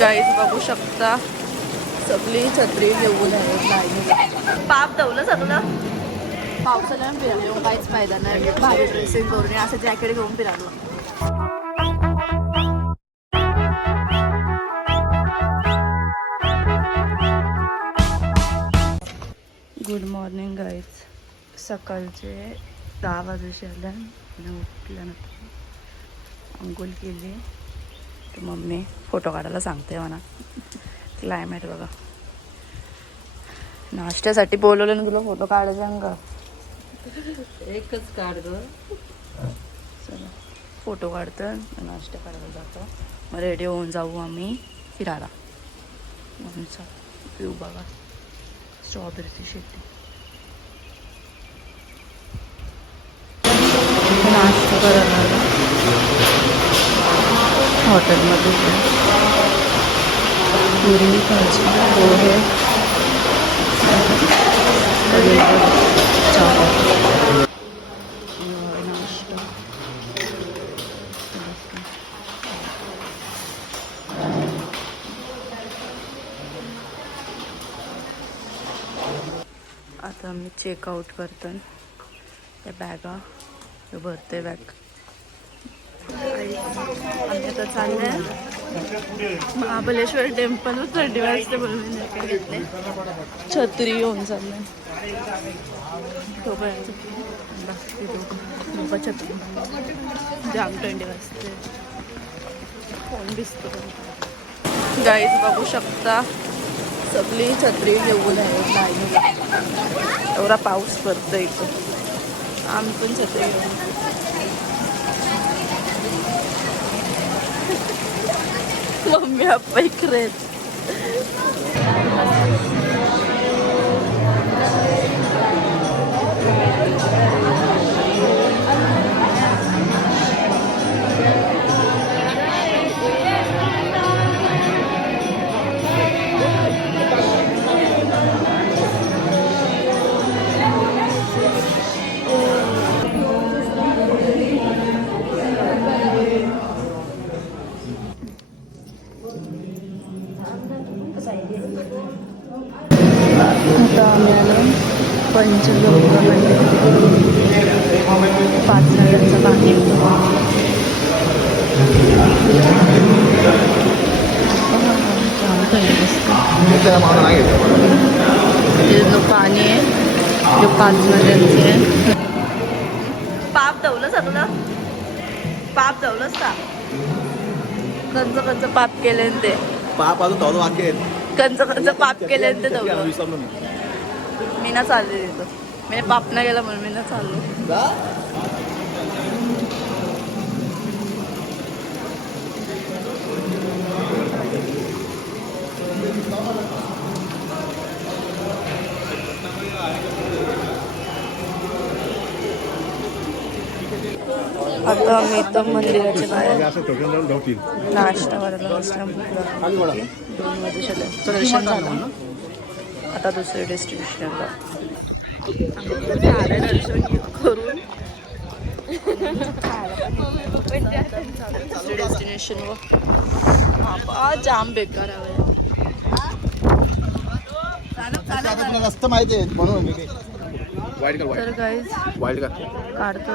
Guys बघू शकता. सगळी छत्री घेऊन लाईनीला पाप दवलं सगळं पावसाला फिरलो काहीच फायदा नाही. भारी ड्रेसिंग करून असं जॅकेट घेऊन फिरालो गुड मॉर्निंग गाईज सकाळचे दहा वाजूशी आल्या उठल्यानंतर अंघोळ केली. तर मम्मी फोटो काढायला सांगते म्हणा. क्लायमेट बघा. नाश्त्यासाठी बोलवलं ना तुला फोटो काढायचा का? एकच काढ ग. चला. फोटो काढतं नाश्ता करायला जातो. मग रेडी होऊन जाऊ आम्ही फिरायला. आमचा व्ह्यू बघा. स्ट्रॉबेरीची शेती नाश्ता करायला आलो. हॉटेलमध्ये पुरी भाजी पोहे. चहा आता मी चेकआउट करतो त्या बॅगा भरते बॅग आता चाललंय. महाबलेश्वर टेम्पल थंडी वाजते म्हणून घेतले छत्री येऊन चाललंय. छत्री. जाम थंडी वाजते. फोन दिसतो गाईज बघू शकता. सगळी छत्री घेऊन आहे. एवढा पाऊस पडतो इथं. आम पण छत्री घेऊन मम्मी अप्पा इकडे आहेत. आता आम्ही आलो पंचगंगा मंदिर पाच नद्यांचं बाकी जो पाणी आहे ते पाच नद्यांचे आहे पाप दवलं सगळं पाप दवलंच का? कंच कंच पाप केले ते. पाप अजून धावतो वाक्य आहेत. कंच कंच पाप केले ते दवलं विसरलो मी मी ना चालले तिथं. मी पाप नाही गेला म्हणून मी ना चाललो? आता आम्ही इथं मंदिराच्या बाहेर नाश्ता करायला बसला दोन वाजता दर्शन झालं आता दुसरे डेस्टिनेशनला दर्शन करून दुसरे डेस्टिनेशनवर हा जाम बेकार आहे. रस्ता माहिती आहे म्हणून तर कर काढतो.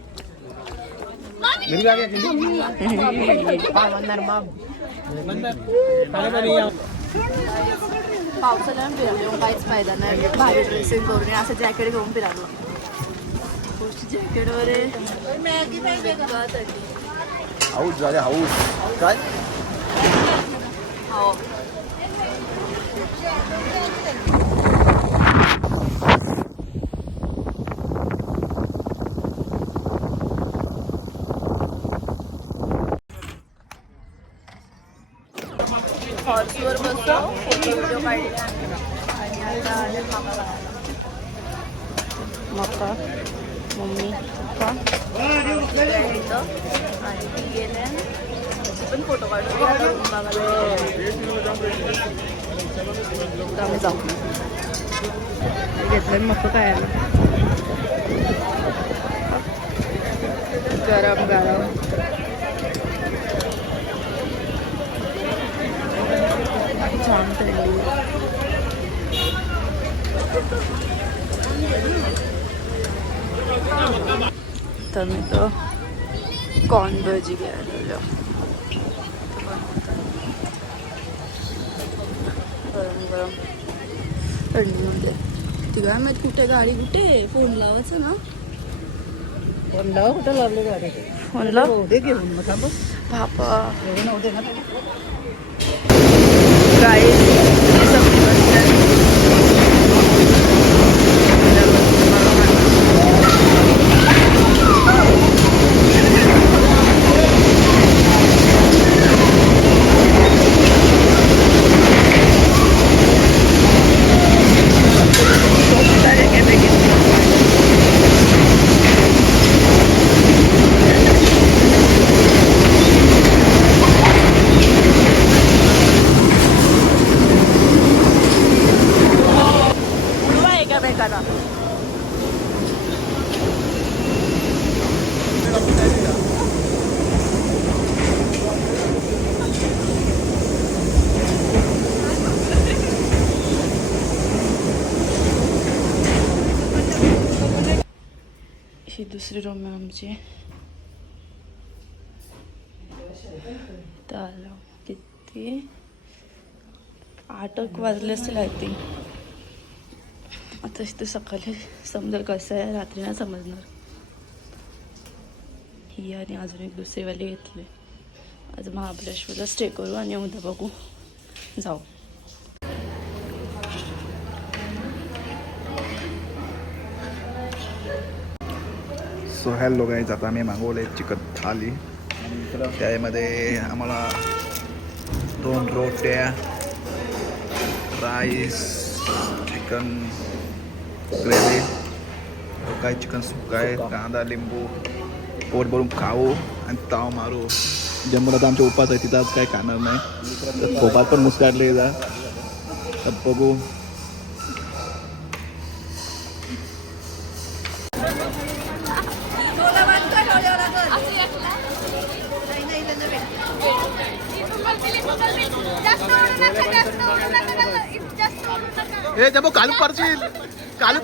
पावसाला काहीच फायदा नाही भारी ड्रेसिंग करून असं जॅकेट घेऊन फिरालो मॅगी हाऊस झाले हाऊस काय हो काढले. आणि मक्का मम्मी पप्पा इथं आणि ती गेले पण फोटो काढून आम्ही जाऊ घेतलं मक्का काय गरम गरम तर मी तो कॉर्न भजी घ्यायला गरम गरम थंडीमध्ये ती काय माहीत कुठे गाडी कुठे? फोन लावायचं ना. कोणला कुठं लावले गाडी? फोनला हो दे घेऊन मग बापा. घेऊन दे ना? ही दुसरी रूम आहे आमची इथं किती आठ एक वाजले असतील आय थिंक आता इथं सकाळी समजेल कसं आहे रात्री नाही समजणार ही आणि अजून एक दुसरीवाली घेतली आज महाबळेश्वरला स्टे करू आणि उद्या बघू जाऊ सो हॅलो गाईज आता आम्ही मागवले चिकन थाली. त्यामध्ये आम्हाला दोन रोट्या राईस चिकन ग्रेव्ही काय चिकन आहे कांदा लिंबू पोट भरून खाऊ आणि ताव मारू. ज्यामुळे आता आमच्या उपास आहे तिथं आज काय खाणार नाही. तर खोपात पण मुसकाडले जा तर बघू. এ যাব কালু পারছি কালু